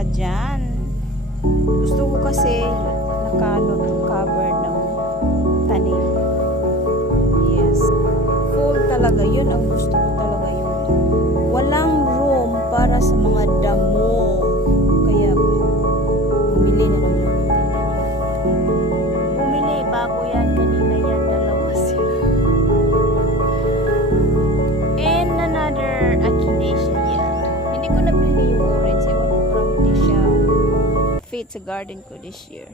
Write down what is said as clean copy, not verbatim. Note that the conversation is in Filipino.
ka dyan. Gusto ko kasi nakalot covered ng tanim. Yes. Full talaga. Yun ang gusto ko talaga yun. Walang room para sa mga damo. Kaya bumili na naman ako. Bumili bago yan. Kanina yan. Dalawa sila. And another echinacea yan. Hindi ko nabili yung orange. Ewan ko, parang hindi siya fit sa garden ko this year.